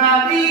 Nabi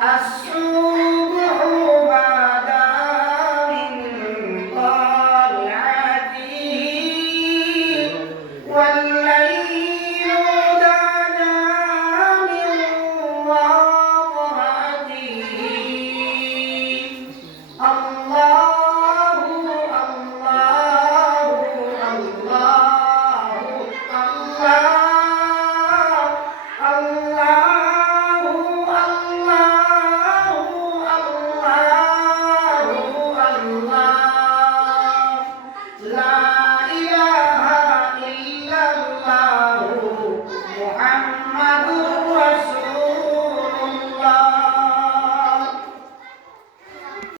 As soon